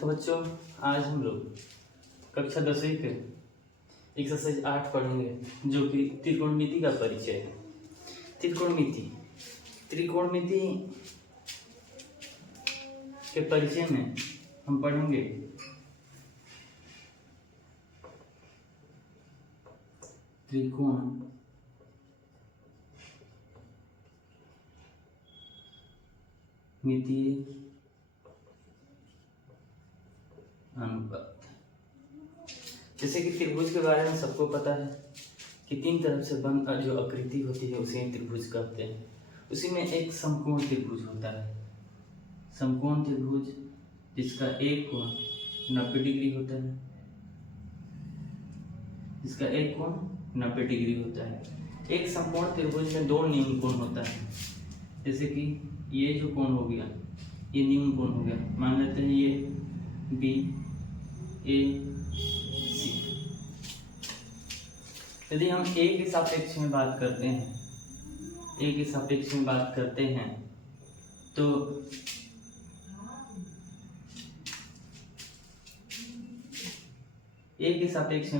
तो बच्चों आज हम लोग कक्षा 10वीं के एक्सरसाइज 8 पढ़ेंगे जो कि त्रिकोणमिति का परिचय है। त्रिकोणमिति के परिचय में हम पढ़ेंगे त्रिकोणमितीय अनुपात। जैसे कि त्रिभुज के बारे में सबको पता है कि 3 तरफ से बन जो आकृति होती है उसे त्रिभुज कहते हैं। उसी में एक समकोण त्रिभुज होता है। समकोण त्रिभुज जिसका एक कोण 90 डिग्री होता है, जिसका एक कोण 90 डिग्री होता है। एक समकोण त्रिभुज में 2 न्यून कोण होता है। जैसे कि ये जो कोण हो गया ये न्यून कोण हो गया, मान लेते हैं ये बी ए सी। यदि हम ए के सापेक्ष में बात करते हैं, तो ए के सापेक्ष में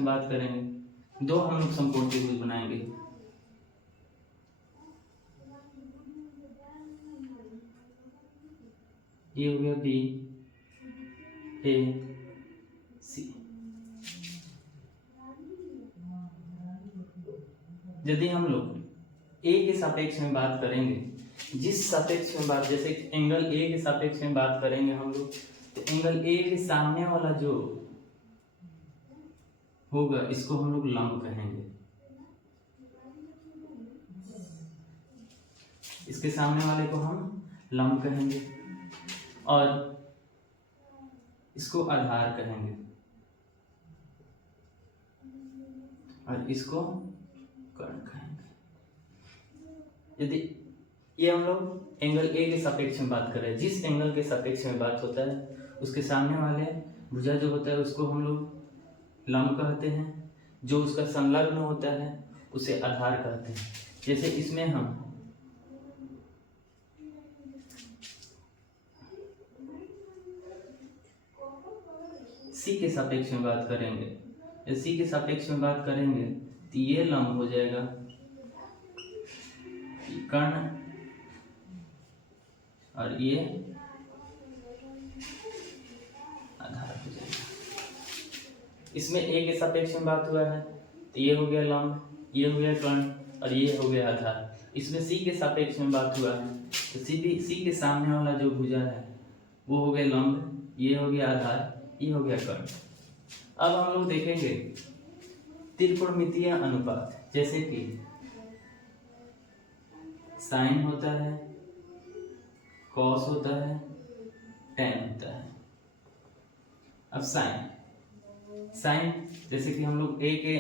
बात करेंगे 2 हम लोग समकोण त्रिभुज बनाएंगे। ये हो गया बी ए सी। यदि हम लोग ए के सापेक्ष में बात करेंगे, जिस सापेक्ष में बात, जैसे एंगल ए के सापेक्ष में बात करेंगे हम लोग, तो एंगल ए के सामने वाला जो होगा इसको हम लोग लंब कहेंगे। इसके सामने वाले को हम लंब कहेंगे और इसको आधार कहेंगे और इसको कर्ण कहेंगे। यदि ये हम लोग एंगल ए के सापेक्ष में बात कर रहे हैं, जिस एंगल के सापेक्ष में बात होता है उसके सामने वाले भुजा जो होता है उसको हम लोग लंब कहते हैं, जो उसका संलग्न होता है उसे आधार कहते हैं। जैसे इसमें हम सी के सापेक्ष में बात करेंगे, सी के सापेक्ष में बात करेंगे तो ये लंब हो जाएगा कर्ण और ये आधार हो जाएगा। इसमें ए के सापेक्ष में बात हुआ है तो ये हो गया लंब, ये हो गया कर्ण और ये हो गया आधार। इसमें सी के सापेक्ष में बात हुआ है तो सी के सामने वाला जो भुजा है वो हो गया लंब, ये हो गया आधार, ये हो गया कर्ण। अब हम लोग देखेंगे त्रिकोणमितीय अनुपात। जैसे कि साइन होता है, कॉस होता है, टैन होता है। अब साइन जैसे कि हम लोग ए के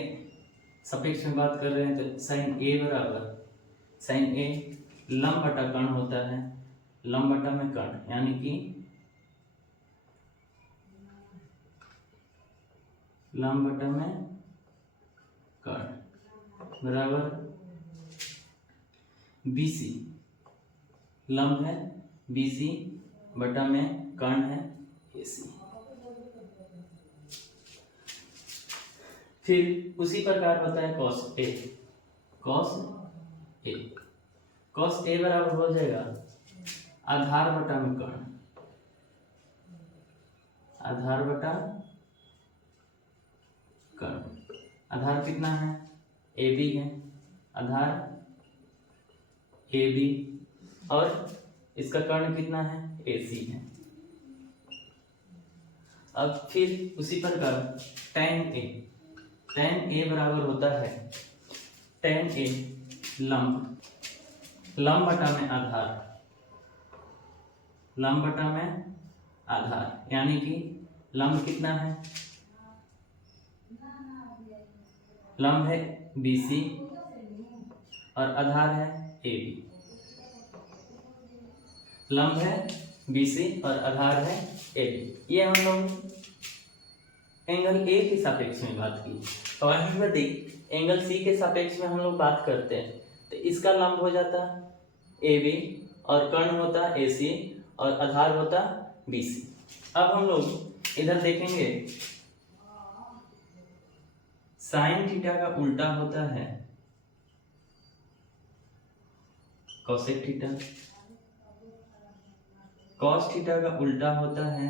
सापेक्ष में बात कर रहे हैं तो साइन ए बराबर साइन ए लंब बटा कर्ण होता है, लंब बटा में कर्ण, यानी कि लंब बटा में कर्ण बराबर BC। लंब है BC बटा में कर्ण है AC। फिर उसी प्रकार होता है cos A बराबर हो जाएगा आधार बटा में कर्ण, आधार बटा कर्ण। आधार कितना है AB है, आधार AB और इसका कर्ण कितना है AC है। अब फिर उसी प्रकार tan A बराबर होता है tan A लंब बटा में आधार, लंब बटा में आधार, यानी कि लंब कितना है, लंब है BC और आधार है AB। लंब है BC और आधार है AB। ये हम लोग एंगल A के सापेक्ष में बात की। और यदि एंगल C के सापेक्ष में हम लोग बात करते हैं तो इसका लंब हो जाता AB और कर्ण होता AC और आधार होता BC। अब हम लोग इधर देखेंगे, साइन थीटा का उल्टा होता है कोसेक थीटा, कॉस थीटा का उल्टा होता है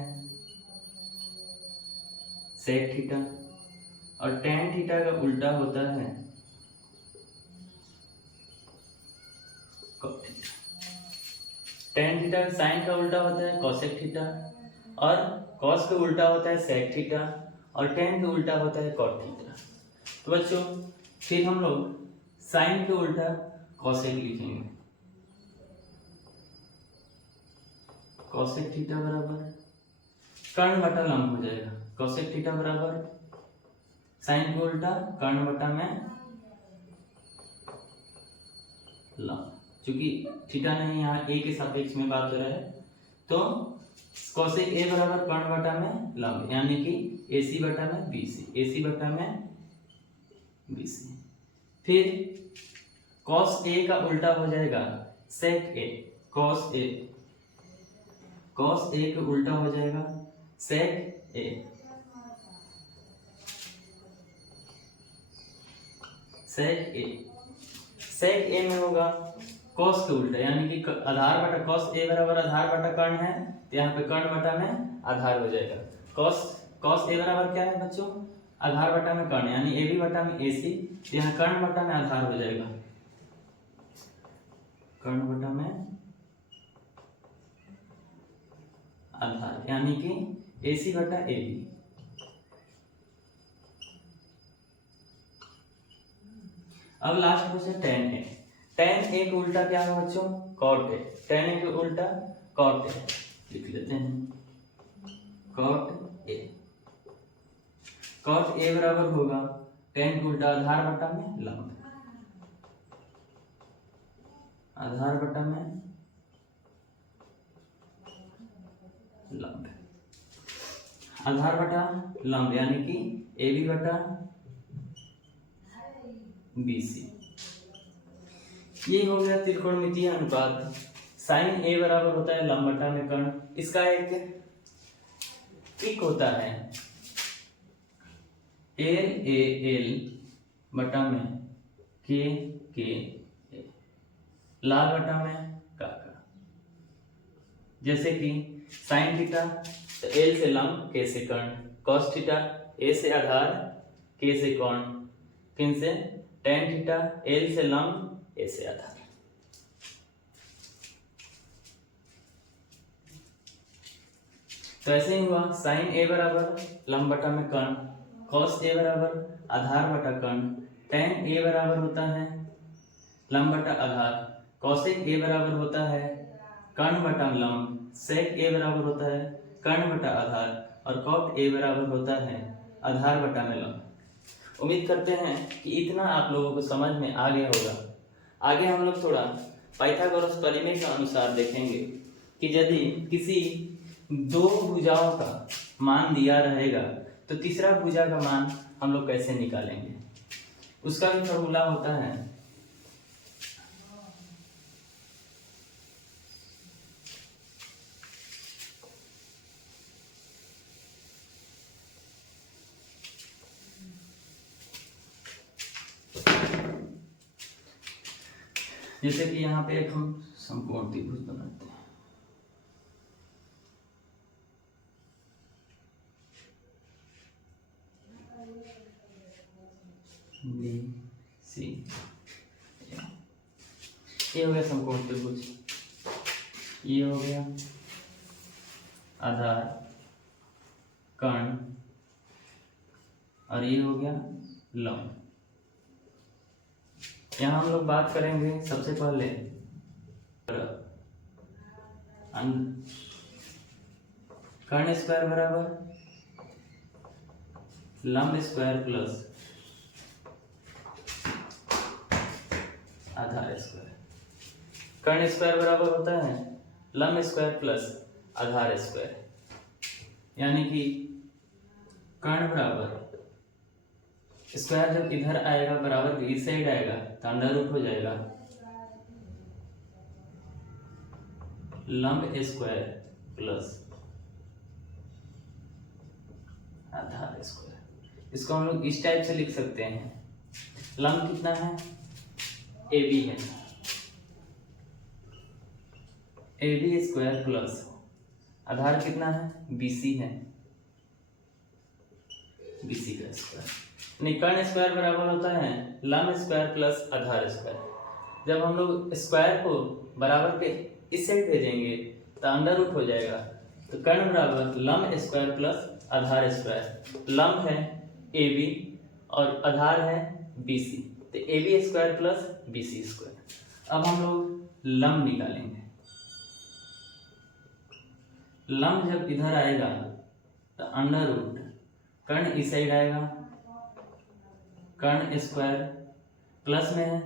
सेक थीटा, और टेन थीटा का उल्टा होता है cot theta. Tan theta sine का उल्टा होता है कोसेक थीटा, और कॉस का उल्टा होता है सेक थीटा, और टेन का उल्टा होता है कॉट थीटा। तो बच्चों फिर हम लोग साइन के उल्टा कोसेक लिखेंगे। कोसेक थीटा बराबर कर्ण बटा लंब हो जाएगा। कोसेक थीटा बराबर साइन के उल्टा कर्ण बटा में लंब, क्योंकि थीटा नहीं यहाँ ए के सापेक्ष में बात हो रहा है, तो कोसेक ए बराबर कर्ण बटा में लंब, यानी कि AC बटा में BC, AC बटा में BC। फिर cos A का उल्टा हो जाएगा sec A, cos A का उल्टा हो जाएगा sec A, sec A में होगा cos के उल्टा, यानी कि आधार बटा cos A बराबर आधार बटा कर्ण है, तो यहाँ पे कर्ण बटा में आधार हो जाएगा। cos A बराबर क्या है बच्चों, आधार बटा में कर्ण, यानी AB बटा में AC, तो यहाँ कर्ण बटा में आधार हो जाएगा, कर्ण बटा में आधार, यानी कि AC बटा AB। अब last question tan A। tan A का उल्टा क्या है बच्चों, cot A। tan A का उल्टा cot A लिख लेते हैं, cot A। cot A बराबर होगा tan का उल्टा आधार बटा में लंब, आधार बटा में लंब, आधार बटा लंब, यानी कि AB बटा BC। ये हो गया त्रिकोणमितीय अनुपात। साइन A बराबर होता है लंब बटा में कर्ण। इसका एक ट्रिक होता है, L बटा में K लाल बटा में काका। जैसे कि साइन थीटा तो L से लंब K से कर्ण, कॉस थीटा A से आधार K से कोण, किन से टेन थीटा L से लंब A से आधार। तो ऐसे ही हुआ, साइन A बराबर लंब बटा में कर्ण, कॉस A बराबर आधार बटा कर्ण, टेन A बराबर होता है लंब बटा आधार, कॉसेक A बराबर होता है कर्ण बटा लंब, सेक A बराबर होता है कर्ण बटा आधार, और कॉट A बराबर होता है आधार बटा में लंब। उम्मीद करते हैं कि इतना आप लोगों को समझ में आ गया होगा। आगे हम लोग थोड़ा पाइथागोरस प्रमेय के अनुसार देखेंगे कि यदि किसी दो भुजाओं का मान दिया रहेगा तो तीसरा भुजा का मान हम लोग कैसे निकालेंगे, उसका भी फॉर्मूला होता है। जैसे कि यहाँ पे एक हम समकोण त्रिभुज बनाते हैं, BC, ये हो गया समकोण त्रिभुज, ये हो गया आधार कर्ण, और ये हो गया लंब। यहाँ हम लोग बात करेंगे सबसे पहले कर्ण स्क्वायर बराबर लंब स्क्वायर प्लस आधार स्क्वायर। कर्ण स्क्वायर बराबर होता है लंब स्क्वायर प्लस आधार स्क्वायर, यानी कि कर्ण बराबर स्क्वायर जब इधर आएगा बराबर के इस साइड आएगा तो अंडर रूट हो जाएगा लंब स्क्वायर प्लस आधार स्क्वायर। इसको हम लोग इस टाइप से लिख सकते हैं, लंब कितना है, ए बी है, ए बी स्क्वायर प्लस आधार कितना है, बी सी है, बी सी का स्क्वायर। यानी कर्ण स्क्वायर बराबर होता है लंब स्क्वायर प्लस आधार स्क्वायर। जब हम लोग स्क्वायर को बराबर पे इस साइड भेजेंगे तो अंडर रूट हो जाएगा, तो कर्ण बराबर लंब स्क्वायर प्लस आधार स्क्वायर। लंब है ए बी और आधार है बी सी, तो A B square plus B C square. अब हम लोग लंब निकालेंगे। लंब जब इधर आएगा तो अंडर रूट कर्ण इस साइड आएगा, कर्ण स्क्वायर प्लस में है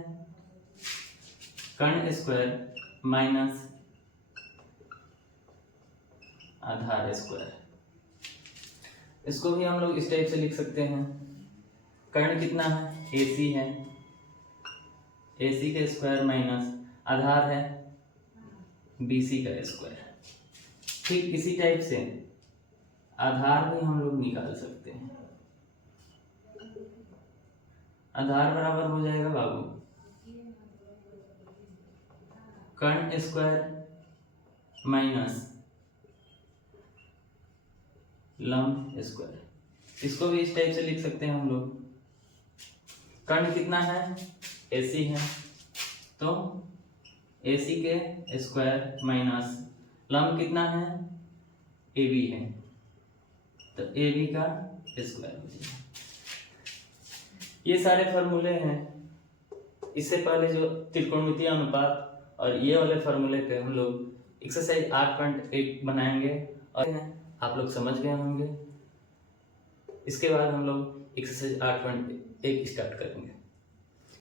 कर्ण स्क्वायर माइनस आधार स्क्वायर। इसको भी हम लोग इस टाइप से लिख सकते हैं, कर्ण कितना है, ए सी है, ए सी का स्क्वायर माइनस आधार है बी सी का स्क्वायर। ठीक इसी टाइप से आधार भी हम लोग निकाल सकते हैं। आधार बराबर हो जाएगा बाबू कर्ण स्क्वायर माइनस लंब स्क्वायर। इसको भी इस टाइप से लिख सकते हैं हम लोग, कर्ण कितना है, AC है, तो AC के स्क्वायर माइनस लंब कितना है, AB है, तो AB का स्क्वायर हो जाएगा। ये सारे फॉर्मूले हैं। इससे पहले जो त्रिकोणमितीय अनुपात और ये वाले फॉर्मूले पे हम लोग एक्सरसाइज 8.1 बनाएंगे और आप लोग समझ गए होंगे। इसके बाद हम लोग एक्सरसाइज 8.1 स्टार्ट करेंगे।